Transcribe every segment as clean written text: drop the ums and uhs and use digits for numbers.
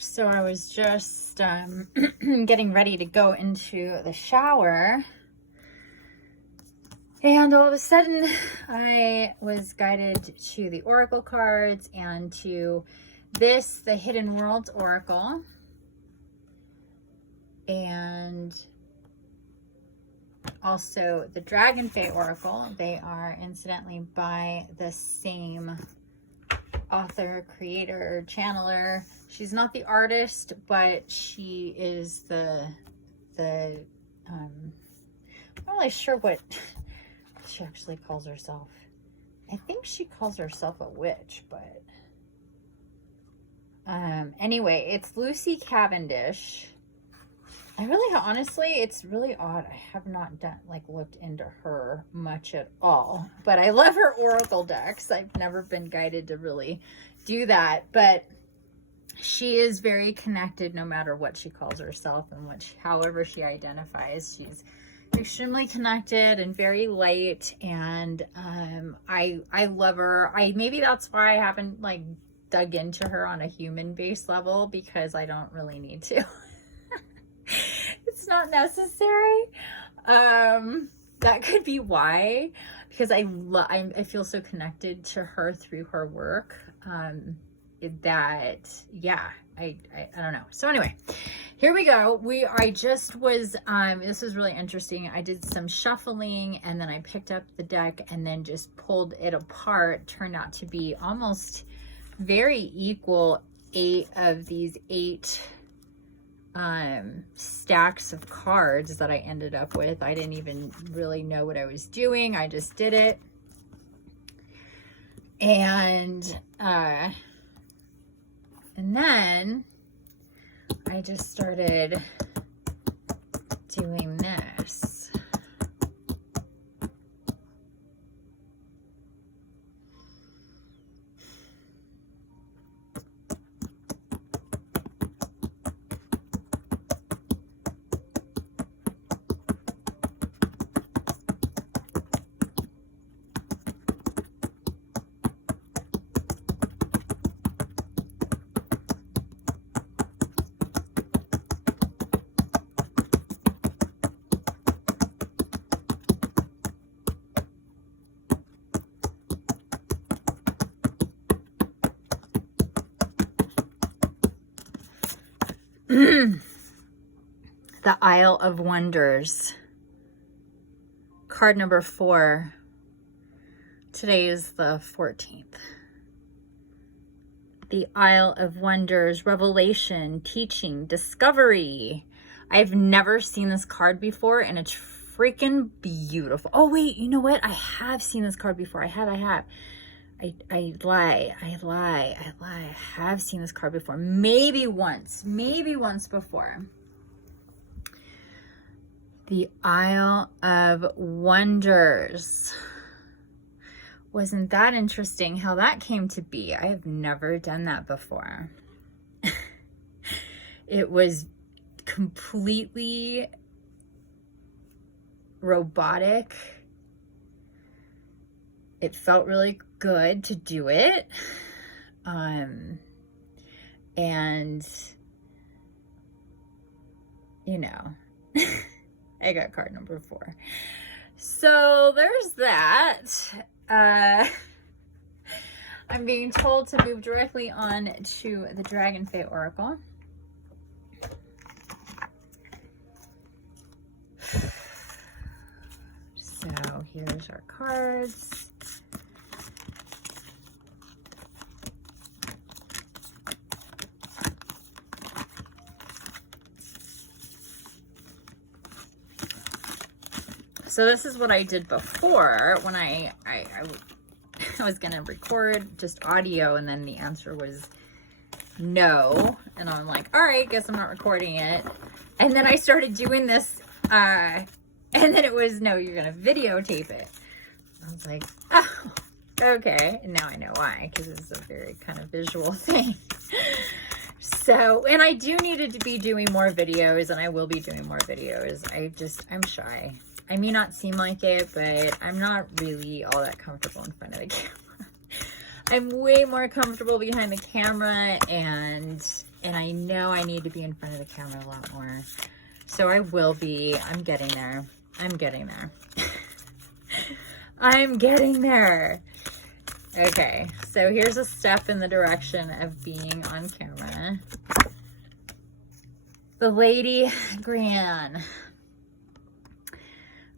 So I was just getting ready to go into the shower, and all of a sudden I was guided to the Oracle cards and to this, the Hidden Worlds Oracle, and also the Dragonfae Oracle. They are incidentally by the same author, creator, channeler. She's not the artist, but she is I'm not really sure what she actually calls herself. I think she calls herself a witch, but anyway, it's Lucy Cavendish. I really, honestly, it's really odd. I have not looked into her much at all, but I love her oracle decks. I've never been guided to really do that, but she is very connected no matter what she calls herself and however she identifies. She's extremely connected and very light, and I love her. Maybe that's why I haven't dug into her on a human based level, because I don't really need to. It's not necessary. That could be why, because I feel so connected to her through her work, that yeah, I don't know. So anyway, here we go. This was really interesting. I did some shuffling, and then I picked up the deck and then just pulled it apart. Turned out to be almost very equal 8 of these 8 stacks of cards that I ended up with. I didn't even really know what I was doing. I just did it. And then I just started doing this. The Isle of Wonders, card number 4. Today is the 14th. The Isle of Wonders, revelation, teaching, discovery. I've never seen this card before, and it's freaking beautiful. Oh wait, you know what? I have seen this card before. I have. I lie. I have seen this card before. Maybe once before. The Isle of Wonders. Wasn't that interesting how that came to be? I have never done that before. It was completely robotic. It felt really good to do it. And you know, I got card number 4. So there's that. I'm being told to move directly on to the Dragonfae Oracle. So here's our cards. So this is what I did before when I was going to record just audio, and then the answer was no. And I'm like, all right, guess I'm not recording it. And then I started doing this, and then it was, no, you're going to videotape it. I was like, oh, okay. And now I know why, because this is a very kind of visual thing. So, and I do need to be doing more videos, and I will be doing more videos. I'm shy. I may not seem like it, but I'm not really all that comfortable in front of the camera. I'm way more comfortable behind the camera, and I know I need to be in front of the camera a lot more. So I will be. I'm getting there. I'm getting there. I'm getting there. Okay, so here's a step in the direction of being on camera. The Lady Gran.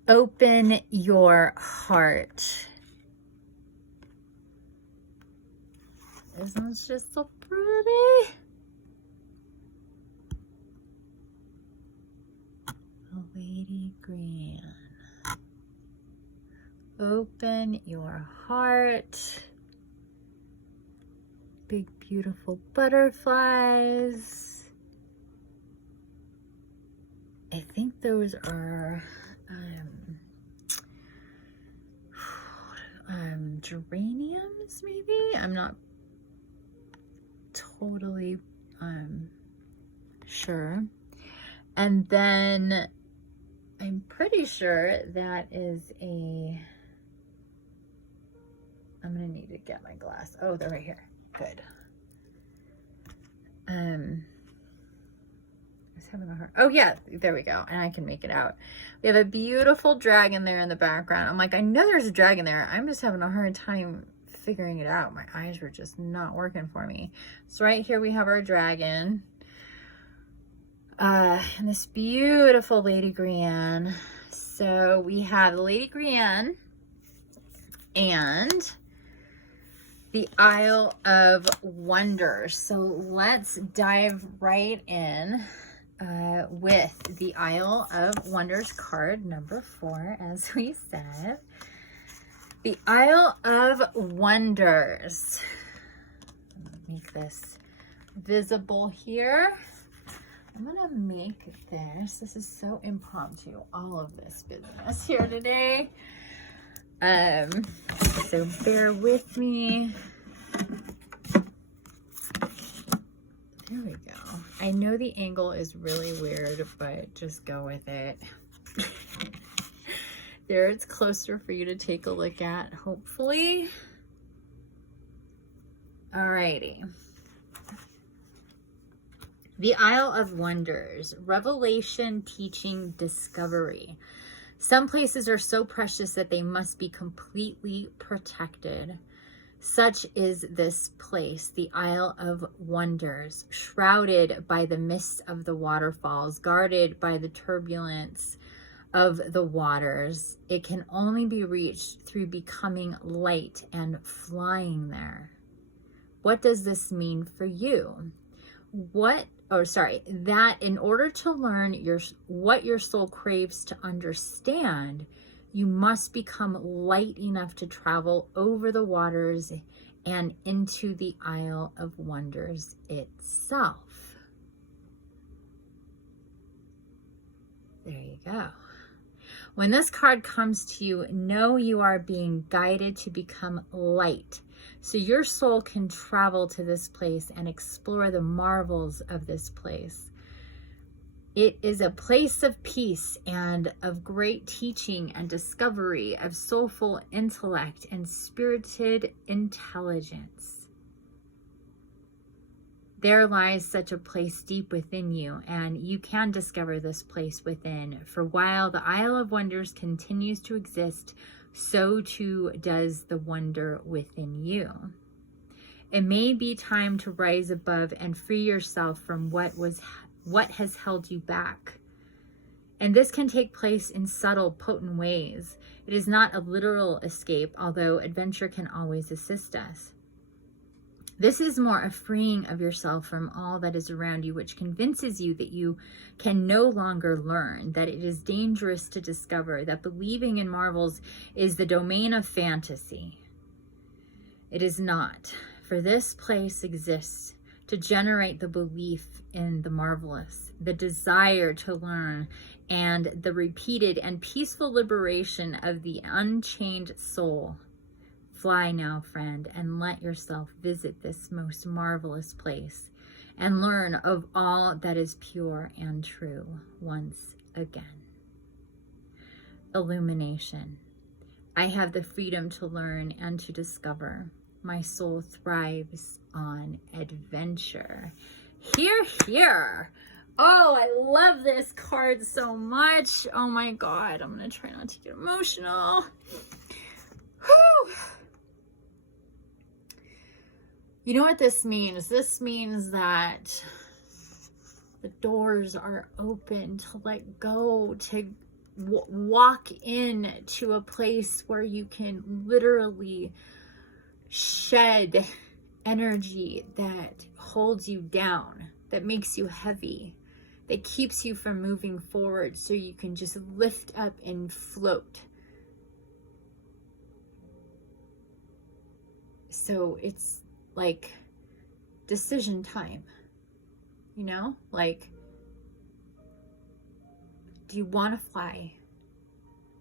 Open your heart. Isn't this just so pretty? The Lady Gran. Open your heart. Big, beautiful butterflies. I think those are geraniums, maybe? I'm not totally sure. And then I'm pretty sure that is a, I'm gonna need to get my glass. Oh, they're right here. Good. I was having a hard, oh yeah, there we go. And I can make it out. We have a beautiful dragon there in the background. I'm like, I know there's a dragon there. I'm just having a hard time figuring it out. My eyes were just not working for me. So right here we have our dragon. And this beautiful Lady Gran. So we have Lady Gran and the Isle of Wonders. So let's dive right in with the Isle of Wonders card number 4, as we said. The Isle of Wonders. Make this visible here. I'm gonna make this. This is so impromptu, all of this business here today. So bear with me. There we go. I know the angle is really weird, but just go with it. There, it's closer for you to take a look at, hopefully. Alrighty. The Isle of Wonders, revelation, teaching, discovery. Some places are so precious that they must be completely protected. Such is this place, the Isle of Wonders, shrouded by the mists of the waterfalls, guarded by the turbulence of the waters. It can only be reached through becoming light and flying there. What does this mean for you? That in order to learn what your soul craves to understand, you must become light enough to travel over the waters and into the Isle of Wonders itself. There you go. When this card comes to you, know you are being guided to become light, so your soul can travel to this place and explore the marvels of this place. It is a place of peace and of great teaching and discovery, of soulful intellect and spirited intelligence. There lies such a place deep within you, and you can discover this place within. For while the Isle of Wonders continues to exist, so too does the wonder within you. It may be time to rise above and free yourself from what has held you back. And this can take place in subtle, potent ways. It is not a literal escape, although adventure can always assist us. This is more a freeing of yourself from all that is around you, which convinces you that you can no longer learn, that it is dangerous to discover, that believing in marvels is the domain of fantasy. It is not, for this place exists to generate the belief in the marvelous, the desire to learn, and the repeated and peaceful liberation of the unchained soul. Fly now, friend, and let yourself visit this most marvelous place and learn of all that is pure and true once again. Illumination. I have the freedom to learn and to discover. My soul thrives on adventure. Hear, hear. Oh, I love this card so much. Oh my God. I'm going to try not to get emotional. Whew. You know what this means? This means that the doors are open to let go, to walk in to a place where you can literally shed energy that holds you down, that makes you heavy, that keeps you from moving forward, so you can just lift up and float. So it's like decision time, you know, like, do you want to fly?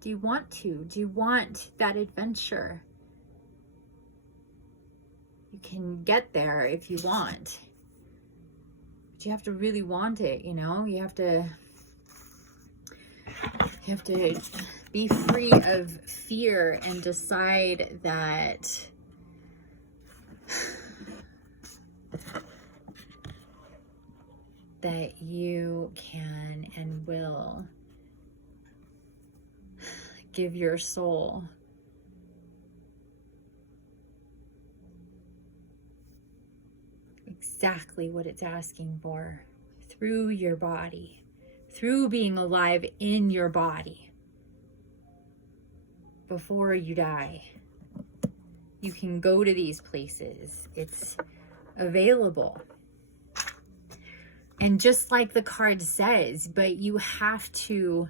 Do you want to? Do you want that adventure? You can get there if you want, but you have to really want it, you know? You have to be free of fear and decide that you can and will give your soul exactly what it's asking for through your body, through being alive in your body. Before you die, you can go to these places. It's available. And just like the card says, but you have to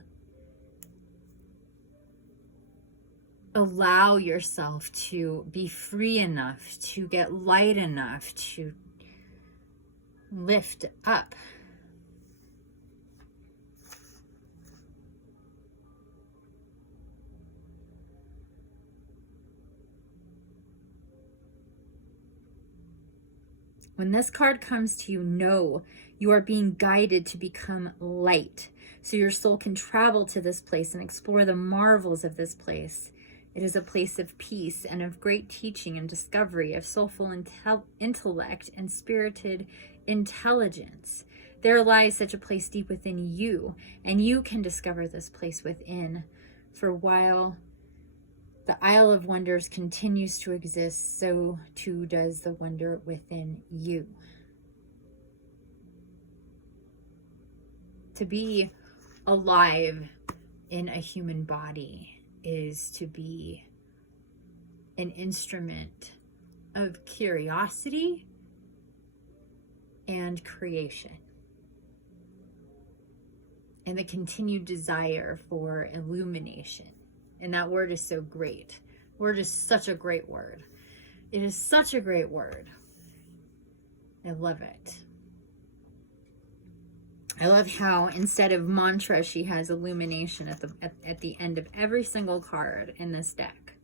allow yourself to be free enough, to get light enough, to lift up. When this card comes to you, know you are being guided to become light, so your soul can travel to this place and explore the marvels of this place. It is a place of peace and of great teaching and discovery, of soulful intellect and spirited intelligence. There lies such a place deep within you, and you can discover this place within. For while the Isle of Wonders continues to exist, so too does the wonder within you. To be alive in a human body is to be an instrument of curiosity and creation, and the continued desire for illumination. And that word is so great. Word is such a great word. It is such a great word. I love it. I love how instead of mantra, she has illumination at the end of every single card in this deck.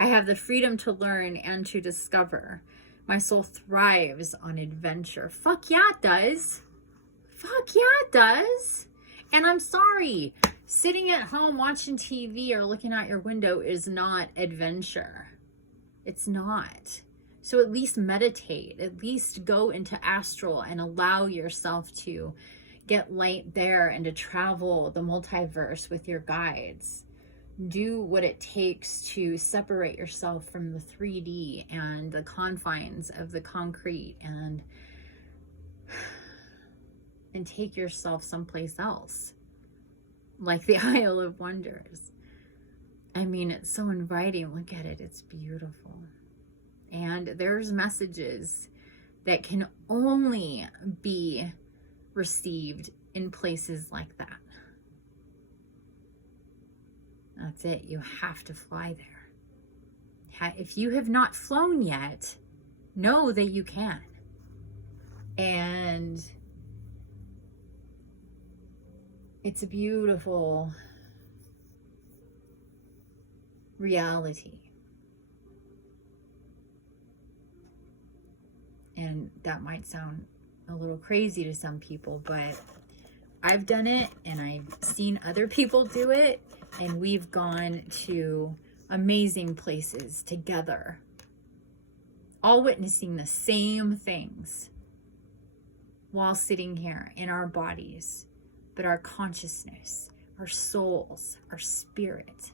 I have the freedom to learn and to discover. My soul thrives on adventure. Fuck yeah, it does. Fuck yeah, it does. And I'm sorry, sitting at home watching TV or looking out your window is not adventure. It's not. So at least meditate. At least go into astral and allow yourself to get light there and to travel the multiverse with your guides. Do what it takes to separate yourself from the 3D and the confines of the concrete, and take yourself someplace else, like the Isle of Wonders. I mean, it's so inviting. Look at it. It's beautiful. And there's messages that can only be received in places like that. That's it. You have to fly there. If you have not flown yet, know that you can. And it's a beautiful reality. And that might sound a little crazy to some people, but I've done it and I've seen other people do it, and we've gone to amazing places together. all witnessing the same things while sitting here in our bodies, but our consciousness, our souls, our spirit,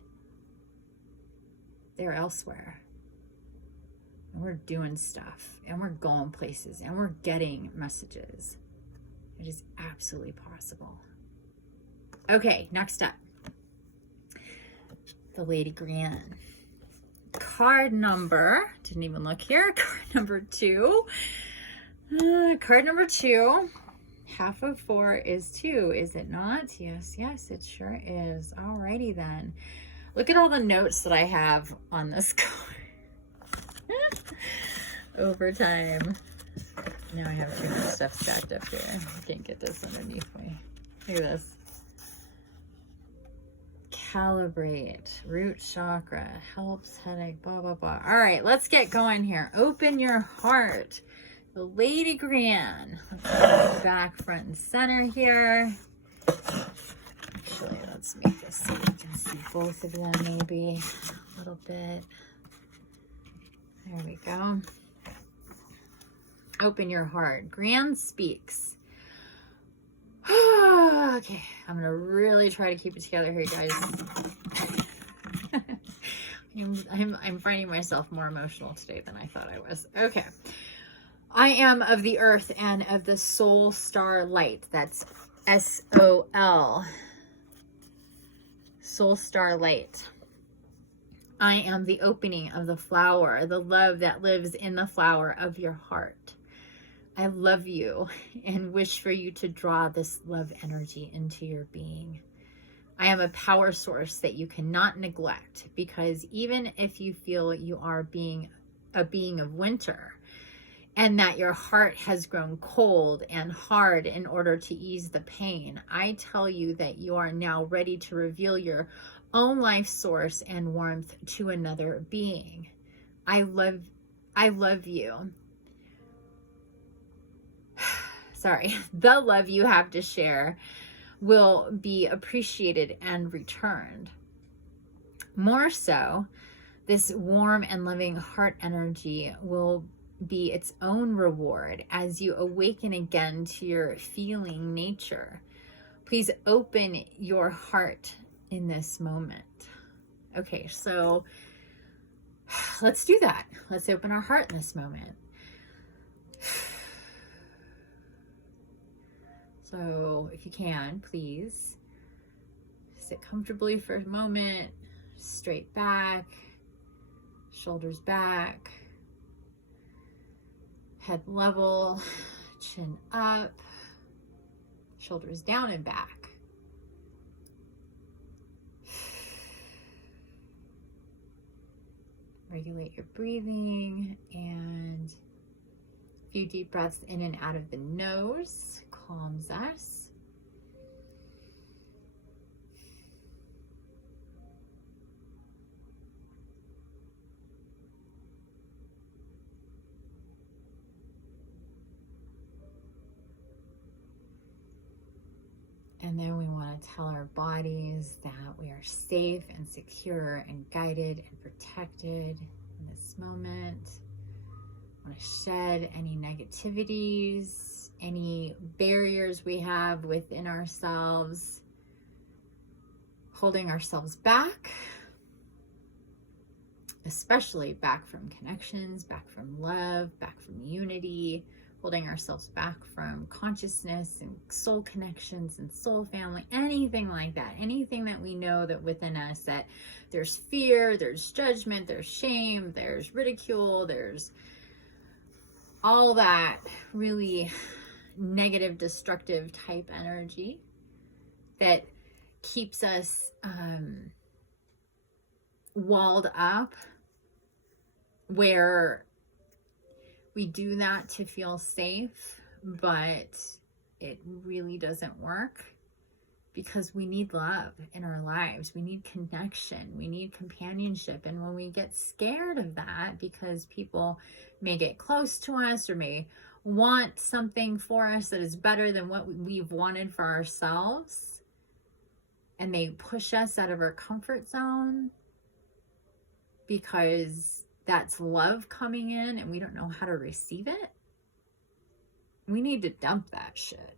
they're elsewhere. And we're doing stuff, and we're going places, and we're getting messages. It is absolutely possible. Okay, next up, the Lady Grand. Card number, didn't even look here, card number 2. Card number 2, half of 4 is 2, is it not? Yes, yes, it sure is. Alrighty then. Look at all the notes that I have on this card. Over time. Now I have too much stuff stacked up here. I can't get this underneath me. Look at this. Calibrate, root chakra, helps headache, blah, blah, blah. All right, let's get going here. Open your heart. The Lady Grand. Let's get it back front and center here. Actually, let's make this so you can see both of them maybe a little bit. There we go. Open your heart. Grand speaks. Okay, I'm gonna really try to keep it together here, guys. I'm finding myself more emotional today than I thought I was. Okay. I am of the earth and of the soul star light. That's SOL. Soul star light. I am the opening of the flower, the love that lives in the flower of your heart. I love you and wish for you to draw this love energy into your being. I am a power source that you cannot neglect, because even if you feel you are a being of winter and that your heart has grown cold and hard in order to ease the pain, I tell you that you are now ready to reveal your own life source and warmth to another being. I love you. Sorry, the love you have to share will be appreciated and returned. More so, this warm and loving heart energy will be its own reward as you awaken again to your feeling nature. Please open your heart in this moment. Okay, so let's do that. Let's open our heart in this moment. So if you can, please sit comfortably for a moment, straight back, shoulders back, head level, chin up, shoulders down and back. Regulate your breathing, and a few deep breaths in and out of the nose calms us. And then we want to tell our bodies that we are safe and secure and guided and protected in this moment. I want to shed any negativities, any barriers we have within ourselves, holding ourselves back, especially back from connections, back from love, back from unity, holding ourselves back from consciousness and soul connections and soul family, anything like that, anything that we know that within us that there's fear, there's judgment, there's shame, there's ridicule, there's all that really negative, destructive type energy that keeps us walled up, where we do that to feel safe, but it really doesn't work, because we need love in our lives. We need connection. We need companionship. And when we get scared of that, because people may get close to us or may want something for us that is better than what we've wanted for ourselves, and they push us out of our comfort zone because that's love coming in and we don't know how to receive it, we need to dump that shit.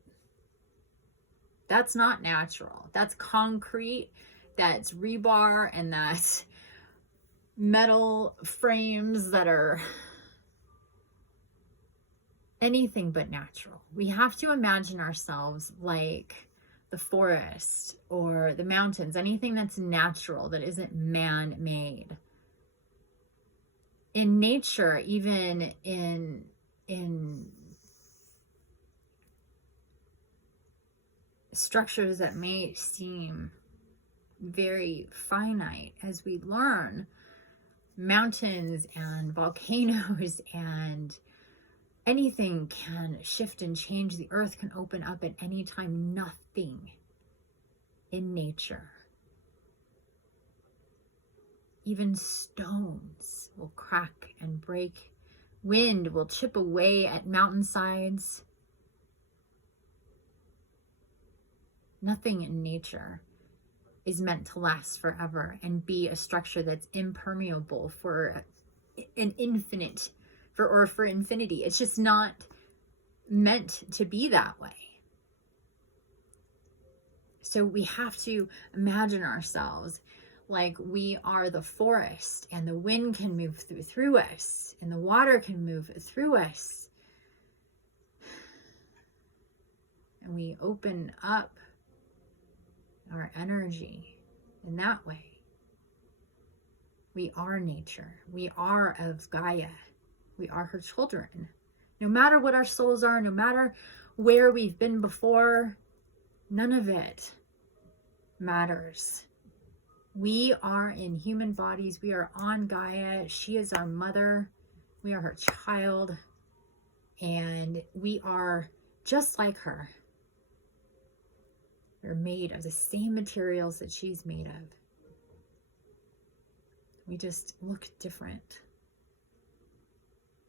That's not natural. That's concrete, that's rebar, and that's metal frames that are anything but natural. We have to imagine ourselves like the forest or the mountains, anything that's natural, that isn't man-made. In nature, even in structures that may seem very finite, as we learn, mountains and volcanoes and anything can shift and change. The earth can open up at any time. Nothing in nature, even stones, will crack and break. Wind will chip away at mountainsides. Nothing in nature is meant to last forever and be a structure that's impermeable for an infinite, or for infinity. It's just not meant to be that way. So we have to imagine ourselves like we are the forest, and the wind can move through us, and the water can move through us. And we open up our energy in that way. We are nature. We are of Gaia. We are her children. No matter what our souls are, no matter where we've been before, none of it matters. We are in human bodies. We are on Gaia. She is our mother. We are her child. And we are just like her. We're made of the same materials that she's made of. We just look different.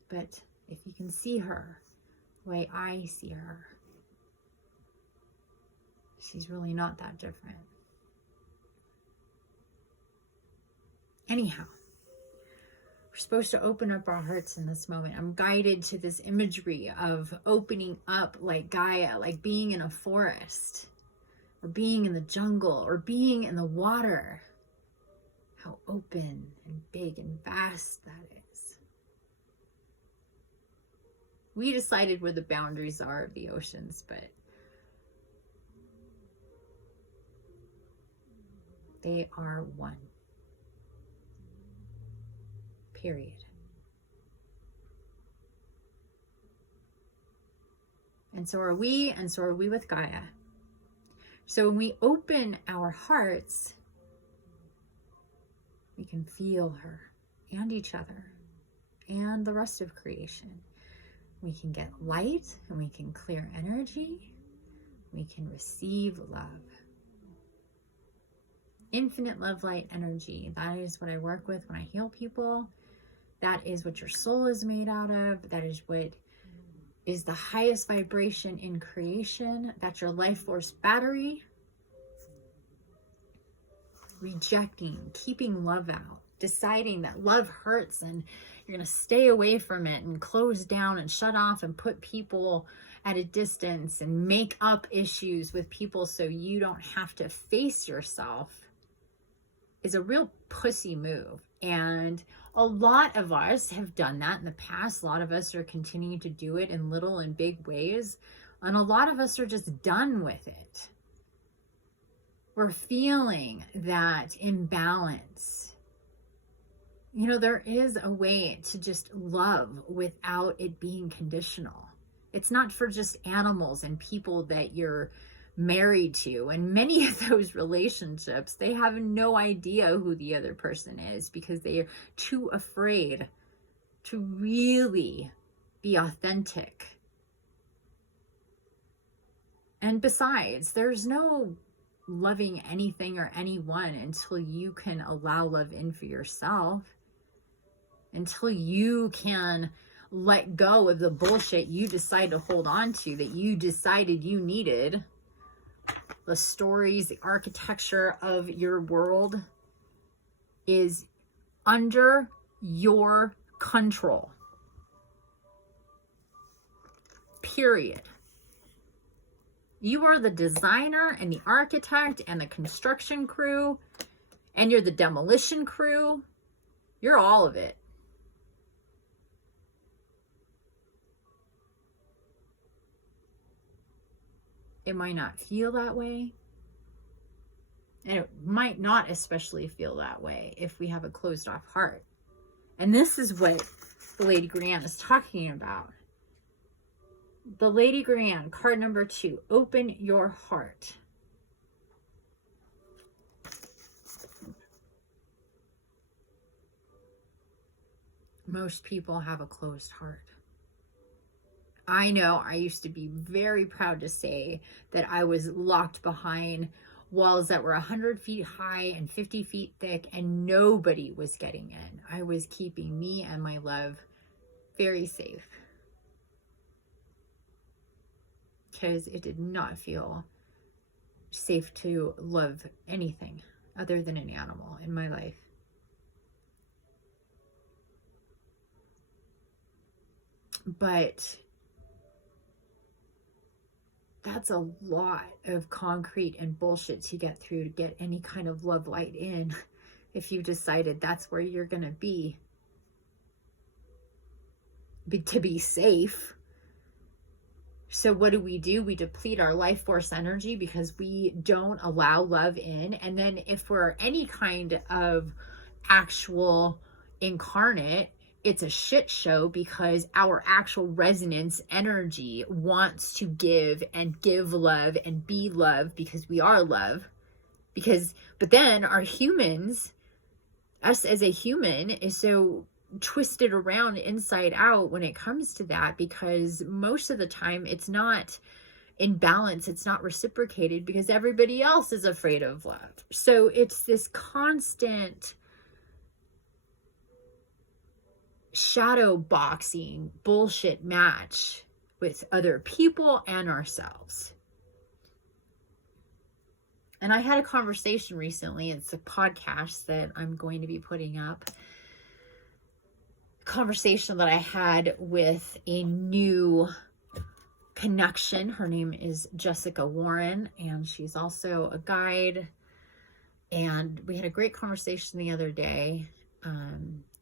But if you can see her the way I see her, she's really not that different. Anyhow, we're supposed to open up our hearts in this moment. I'm guided to this imagery of opening up like Gaia, like being in a forest, or being in the jungle, or being in the water. How open and big and vast that is. We decided where the boundaries are of the oceans, but they are one. Period. And so are we, and so are we with Gaia. So when we open our hearts, we can feel her and each other and the rest of creation. We can get light and we can clear energy. We can receive love. Infinite love, light, energy. That is what I work with when I heal people. That is what your soul is made out of. That is what is the highest vibration in creation. That's your life force battery. Rejecting, keeping love out, deciding that love hurts and you're going to stay away from it and close down and shut off and put people at a distance and make up issues with people so you don't have to face yourself, is a real pussy move. And a lot of us have done that in the past. A lot of us are continuing to do it in little and big ways. And a lot of us are just done with it. We're feeling that imbalance. You know, there is a way to just love without it being conditional. It's not for just animals and people that you're married to. And many of those relationships, they have no idea who the other person is because they are too afraid to really be authentic. And besides, there's no loving anything or anyone until you can allow love in for yourself, until you can let go of the bullshit you decide to hold on to, that you decided you needed. The stories, the architecture of your world is under your control. Period. You are the designer and the architect and the construction crew, and you're the demolition crew. You're all of it. It might not feel that way. And it might not especially feel that way if we have a closed off heart. And this is what the Lady Grianne is talking about. The Lady Grianne, card number 2, open your heart. Most people have a closed heart. I know I used to be very proud to say that I was locked behind walls that were 100 feet high and 50 feet thick, and nobody was getting in. I was keeping me and my love very safe, because it did not feel safe to love anything other than an animal in my life. But that's a lot of concrete and bullshit to get through to get any kind of love light in if you decided that's where you're going to be to be safe. So what do? We deplete our life force energy because we don't allow love in. And then if we're any kind of actual incarnate, it's a shit show because our actual resonance energy wants to give and give love and be love because we are love. But then our humans, us as a human, is so twisted around inside out when it comes to that, because most of the time it's not in balance, it's not reciprocated because everybody else is afraid of love. So it's this constant shadow boxing bullshit match with other people and ourselves. And I had a conversation recently, it's a podcast that I'm going to be putting up, conversation that I had with a new connection. Her name is Jessica Warren, and she's also a guide, and we had a great conversation the other day.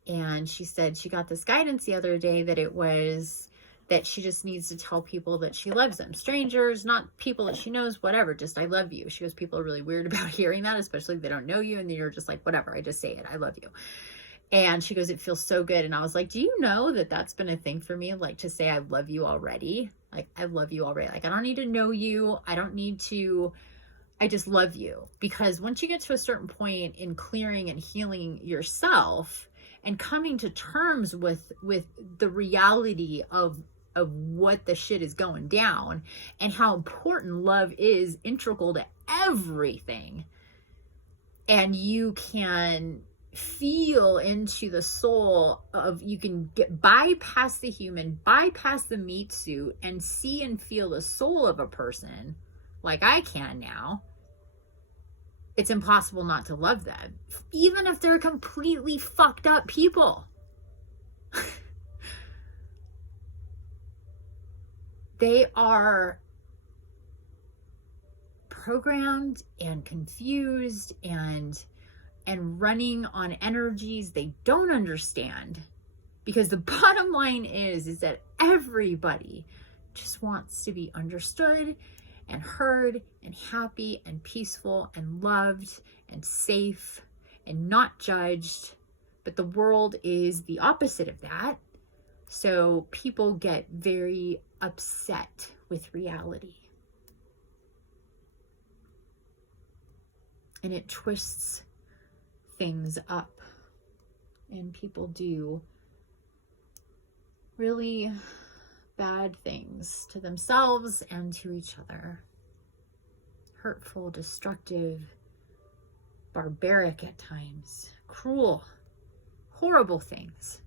And she said she got this guidance the other day that it was that she just needs to tell people that she loves them. Strangers, not people that she knows, whatever, just I love you. She goes, people are really weird about hearing that, especially if they don't know you and you're just like, whatever, I just say it, I love you. And she goes, it feels so good. And I was like, do you know that that's been a thing for me? Like to say I love you already. Like I love you already. Like I don't need to know you. I don't need to, I just love you. Because once you get to a certain point in clearing and healing yourself, and coming to terms with the reality of what the shit is going down and how important love is integral to everything. And you can feel into the soul of, you can bypass the human, bypass the meat suit, and see and feel the soul of a person like I can now. It's impossible not to love them, even if they're completely fucked up people. They are programmed and confused and running on energies they don't understand. Because the bottom line is that everybody just wants to be understood and heard and happy and peaceful and loved and safe and not judged. But the world is the opposite of that. So people get very upset with reality. And it twists things up. And people do really bad things to themselves and to each other. Hurtful, destructive, barbaric at times, cruel, horrible things.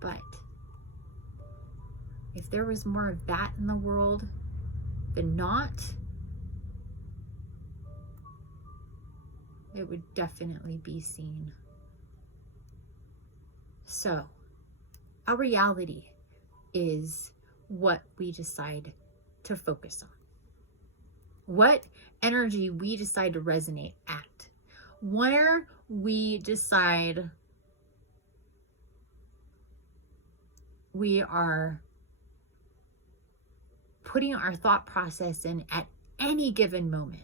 But if there was more of that in the world than not, it would definitely be seen. So our reality is what we decide to focus on, what energy we decide to resonate at, where we decide we are putting our thought process in at any given moment.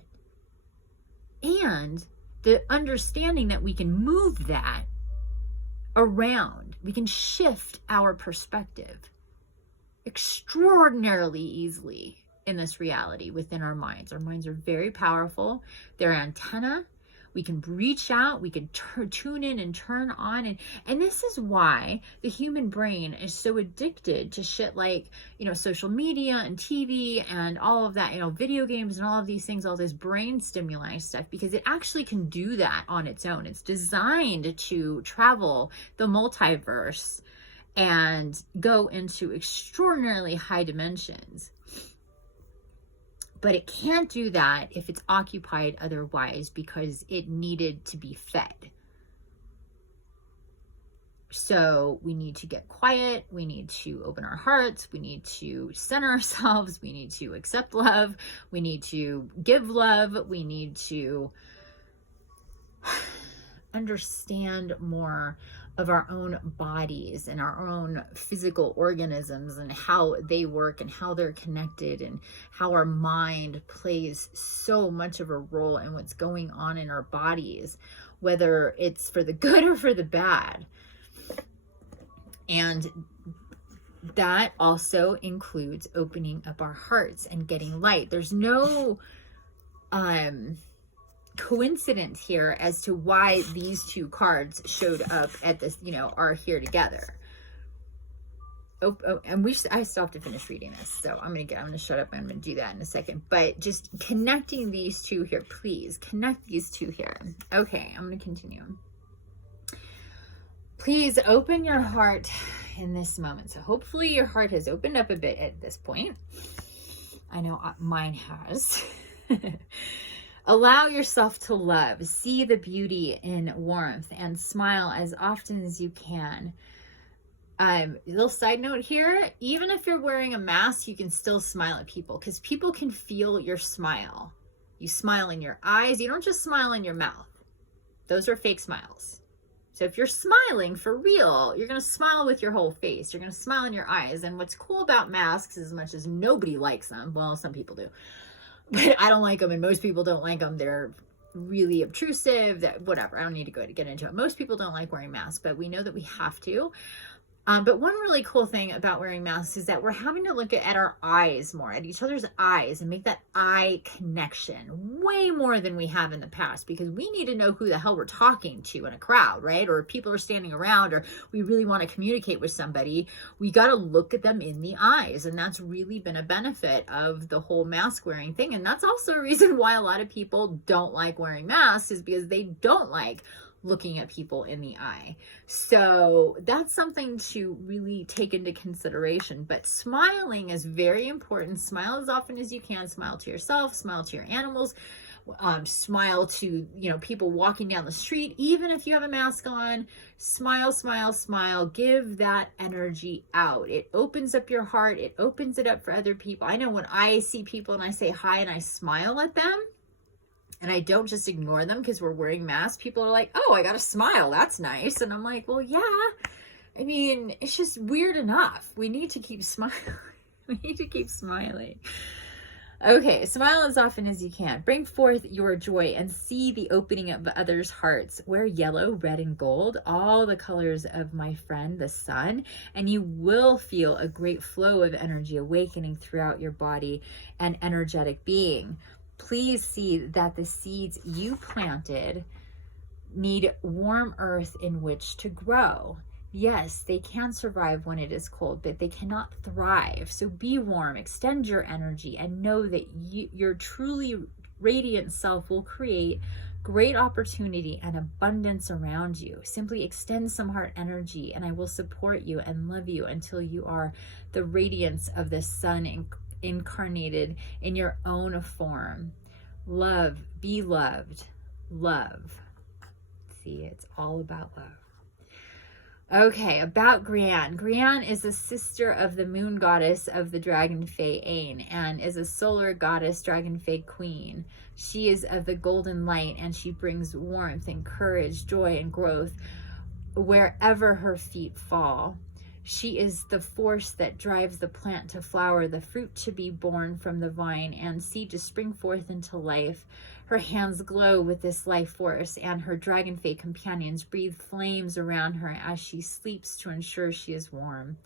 And the understanding that we can move that around, we can shift our perspective extraordinarily easily in this reality within our minds. Our minds are very powerful. They're an antenna. We can reach out, we can tune in and turn on. And this is why the human brain is so addicted to shit like, social media and TV and all of that, video games and all of these things, all this brain stimuli stuff, because it actually can do that on its own. It's designed to travel the multiverse and go into extraordinarily high dimensions. But it can't do that if it's occupied otherwise, because it needed to be fed. So we need to get quiet. We need to open our hearts. We need to center ourselves. We need to accept love. We need to give love. We need to understand more of our own bodies and our own physical organisms and how they work and how they're connected, and how our mind plays so much of a role in what's going on in our bodies, whether it's for the good or for the bad. And that also includes opening up our hearts and getting light. There's no coincidence here as to why these two cards showed up at this, are here together. And I still have to finish reading this, so I'm gonna shut up and I'm gonna do that in a second. But just connecting these two here, please connect these two here. Okay, I'm gonna continue. Please open your heart in this moment. So hopefully your heart has opened up a bit at this point. I know mine has. Allow yourself to love, see the beauty in warmth, and smile as often as you can. Little side note here, even if you're wearing a mask, you can still smile at people, because people can feel your smile. You smile in your eyes. You don't just smile in your mouth. Those are fake smiles. So if you're smiling for real, you're going to smile with your whole face. You're going to smile in your eyes. And what's cool about masks, as much as nobody likes them, well, some people do, but I don't like them, and most people don't like them. They're really obtrusive, whatever. I don't need to get into it. Most people don't like wearing masks, but we know that we have to. But one really cool thing about wearing masks is that we're having to look at our eyes more, at each other's eyes, and make that eye connection way more than we have in the past, because we need to know who the hell we're talking to in a crowd, right? Or if people are standing around, or we really want to communicate with somebody, we got to look at them in the eyes. And that's really been a benefit of the whole mask wearing thing. And that's also a reason why a lot of people don't like wearing masks, is because they don't like looking at people in the eye. So that's something to really take into consideration. But smiling is very important. Smile as often as you can. Smile to yourself, smile to your animals, smile to, people walking down the street. Even if you have a mask on, smile, smile, smile. Give that energy out. It opens up your heart. It opens it up for other people. I know when I see people and I say hi and I smile at them, and I don't just ignore them because we're wearing masks, people are like, oh, I got a smile. That's nice. And I'm like, well, yeah. I mean, it's just weird enough. We need to keep smiling. We need to keep smiling. Okay, smile as often as you can. Bring forth your joy and see the opening of others' hearts. Wear yellow, red, and gold, all the colors of my friend, the sun, and you will feel a great flow of energy awakening throughout your body and energetic being. Please see that the seeds you planted need warm earth in which to grow. Yes, they can survive when it is cold, but they cannot thrive. So be warm, extend your energy, and know that your truly radiant self will create great opportunity and abundance around you. Simply extend some heart energy, and I will support you and love you until you are the radiance of the sun incarnated in your own form. Love, be loved. love. See, it's all about love. Okay, about Grianne. Grianne is a sister of the moon goddess of the Dragonfae Ain and is a solar goddess, Dragonfae queen. She is of the golden light, and she brings warmth and courage, joy and growth wherever her feet fall. She is the force that drives the plant to flower, the fruit to be born from the vine, and seed to spring forth into life. Her hands glow with this life force, and her Dragonfae companions breathe flames around her as she sleeps to ensure she is warm.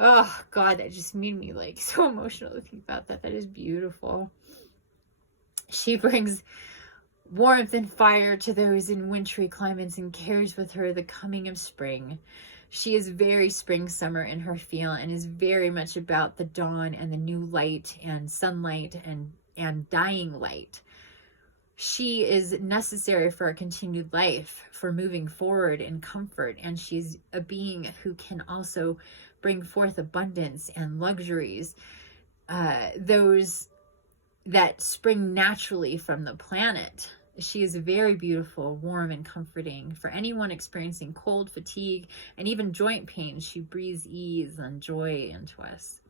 Oh, God, that just made me like so emotional to think about that. That is beautiful. She brings warmth and fire to those in wintry climates and carries with her the coming of spring. She is very spring summer in her feel and is very much about the dawn and the new light and sunlight and dying light. She is necessary for a continued life, for moving forward in comfort, and she's a being who can also bring forth abundance and luxuries, those that spring naturally from the planet. She is very beautiful, warm, and comforting. For anyone experiencing cold, fatigue, and even joint pain, she breathes ease and joy into us.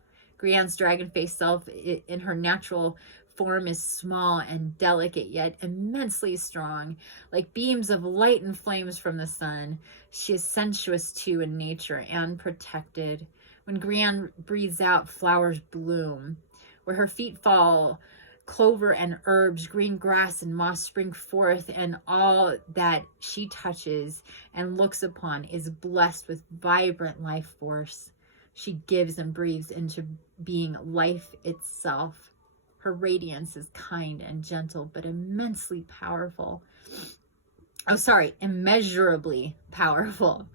Grianne's Dragonfae self in her natural form is small and delicate, yet immensely strong. Like beams of light and flames from the sun, she is sensuous too in nature and protected. When Grianne breathes out, flowers bloom. Where her feet fall, clover and herbs, green grass and moss spring forth, and all that she touches and looks upon is blessed with vibrant life force. She gives and breathes into being life itself. Her radiance is kind and gentle, but immensely powerful. Immeasurably powerful.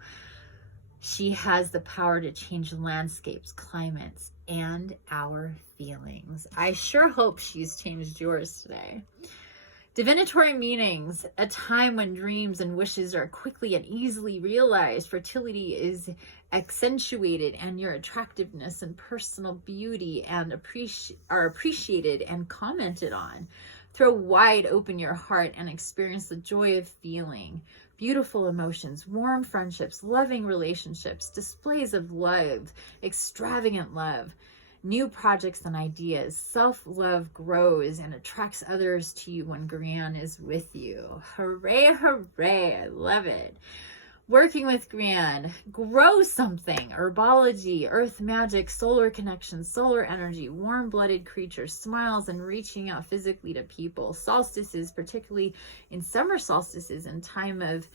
She has the power to change landscapes, climates, and our feelings. I sure hope she's changed yours today. Divinatory meanings, a time when dreams and wishes are quickly and easily realized. Fertility is accentuated, and your attractiveness and personal beauty are appreciated and commented on. Throw wide open your heart and experience the joy of feeling. Beautiful emotions, warm friendships, loving relationships, displays of love, extravagant love, new projects and ideas. Self-love grows and attracts others to you when Grianne is with you. Hooray, hooray, I love it. Working with Grianne, grow something. Herbology, earth magic, solar connection, solar energy, warm-blooded creatures, smiles, and reaching out physically to people. Solstices, particularly in summer solstices and time of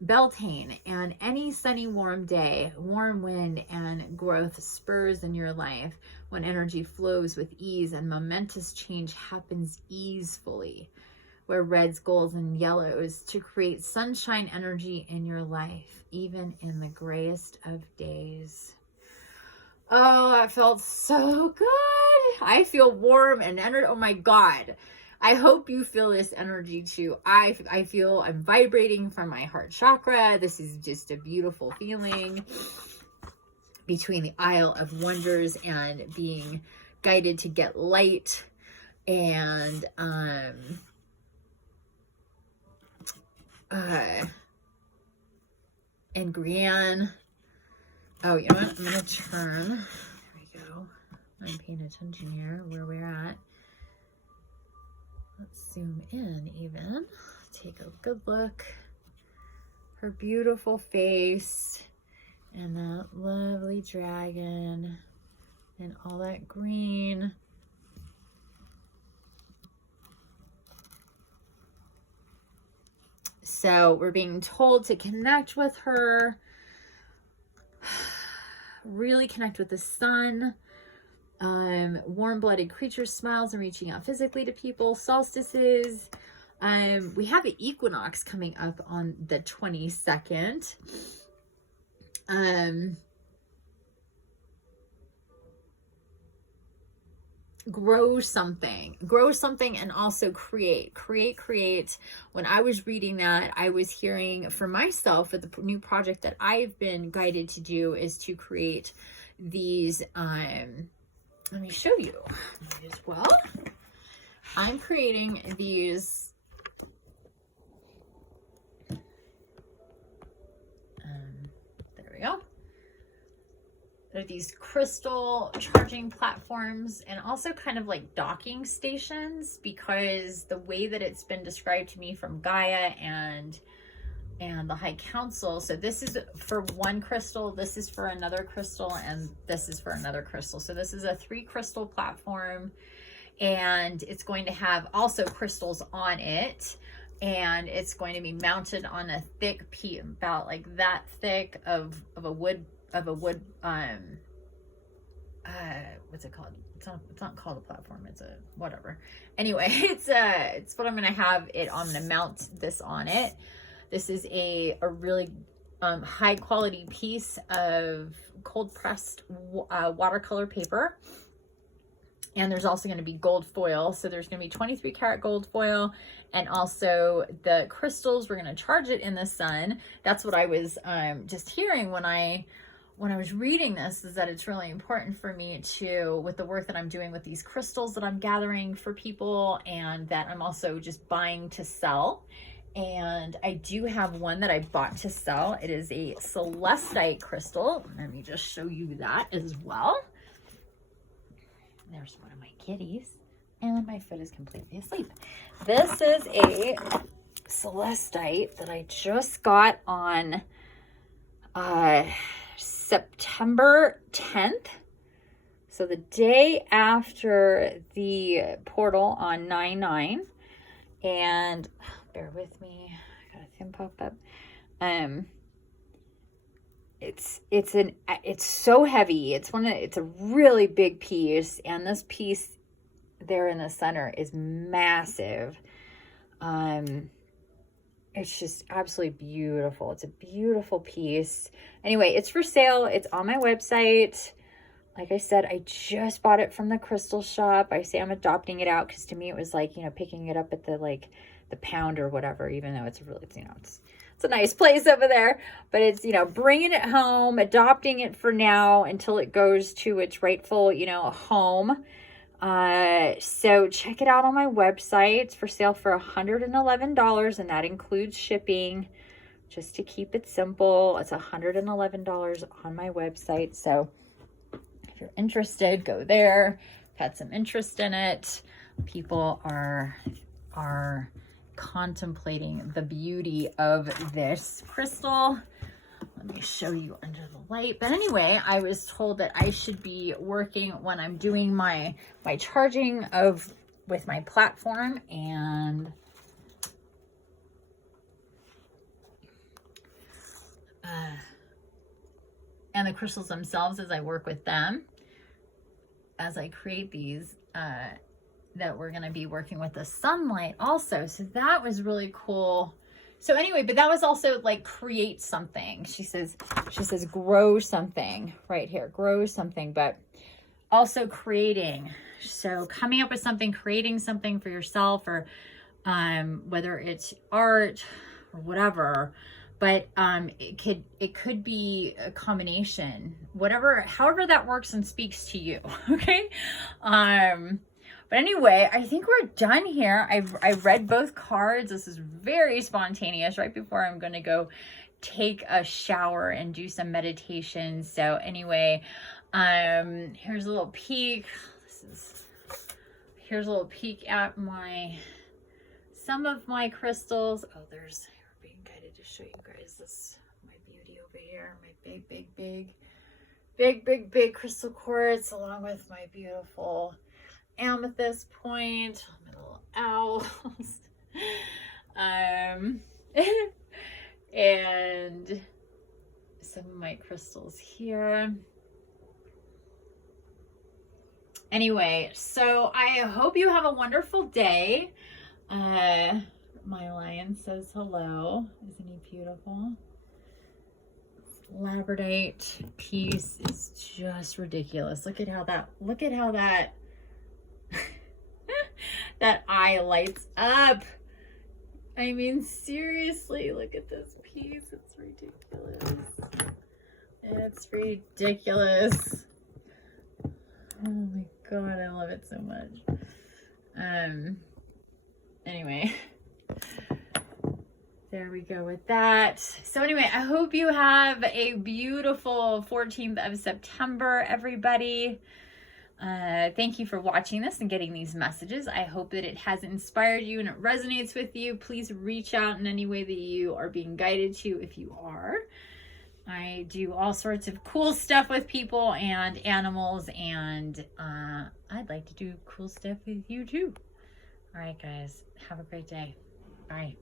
Beltane, and any sunny warm day, warm wind and growth spurs in your life when energy flows with ease and momentous change happens easefully. Wear reds, golds, and yellows to create sunshine energy in your life, even in the grayest of days. Oh, that felt so good. I feel warm and energy. Oh my God. I hope you feel this energy too. I feel I'm vibrating from my heart chakra. This is just a beautiful feeling between the Isle of Wonders and being guided to get light and Grianne. Oh, you know what? I'm gonna turn. There we go. I'm paying attention here where we're at. Let's zoom in even. Take a good look. Her beautiful face and that lovely dragon and all that green. So we're being told to connect with her, really connect with the sun. Warm-blooded creatures, smiles, and reaching out physically to people. Solstices. We have an equinox coming up on the 22nd. Grow something and also create. When I was reading that, I was hearing for myself that the new project that I've been guided to do is to create these, let me show you as well. I'm creating these go. There are these crystal charging platforms and also kind of like docking stations, because the way that it's been described to me from Gaia and the High Council. So this is for one crystal, this is for another crystal, and this is for another crystal. So this is a 3 crystal platform, and it's going to have also crystals on it, and it's going to be mounted on a thick piece, about like that thick of a wood, what's it called? It's not called a platform, it's a whatever. Anyway, it's what I'm gonna have it, I'm gonna mount this on it. This is a really high quality piece of cold pressed watercolor paper. And there's also going to be gold foil. So there's going to be 23 karat gold foil, and also the crystals, we're going to charge it in the sun. That's what I was just hearing when I was reading this, is that it's really important for me to, with the work that I'm doing with these crystals that I'm gathering for people, and that I'm also just buying to sell. And I do have one that I bought to sell. It is a celestite crystal. Let me just show you that as well. There's one of my kitties, and my foot is completely asleep. This is a celestite that I just got on September 10th. So the day after the portal on 9/9. And bear with me, I got a thing pop up. It's so heavy. It's a really big piece, and this piece there in the center is massive. It's just absolutely beautiful. It's a beautiful piece. Anyway, it's for sale. It's on my website. Like I said, I just bought it from the crystal shop. I say I'm adopting it out because to me it was like, picking it up at the pound or whatever, even though it's really, it's a nice place over there, but it's, bringing it home, adopting it for now until it goes to its rightful, home. So check it out on my website. It's for sale for $111, and that includes shipping. Just to keep it simple, it's $111 on my website. So if you're interested, go there. I've had some interest in it. People are contemplating the beauty of this crystal. Let me show you under the light. But anyway, I was told that I should be working when I'm doing my charging with my platform, and the crystals themselves, as I work with them, as I create these, that we're going to be working with the sunlight also. So that was really cool. So anyway, but that was also like create something. She says grow something right here, grow something, but also creating. So coming up with something, creating something for yourself, or whether it's art or whatever, but it could be a combination, however that works and speaks to you. Okay. But anyway, I think we're done here. I read both cards. This is very spontaneous right before I'm going to go take a shower and do some meditation. So anyway, here's a little peek. Here's a little peek at some of my crystals. Oh, we're being guided to show you guys this, my beauty over here, my big crystal quartz, along with my beautiful amethyst point, my little owls, and some of my crystals here. Anyway, so I hope you have a wonderful day. My lion says hello. Isn't he beautiful? Labradorite piece is just ridiculous. Look at how that that eye lights up. I mean, seriously, look at this piece. It's ridiculous. It's ridiculous. Oh my God, I love it so much. Anyway, there we go with that. So anyway, I hope you have a beautiful 14th of September, everybody. Thank you for watching this and getting these messages. I hope that it has inspired you and it resonates with you. Please reach out in any way that you are being guided to if you are. I do all sorts of cool stuff with people and animals, and I'd like to do cool stuff with you too. All right, guys, have a great day. Bye.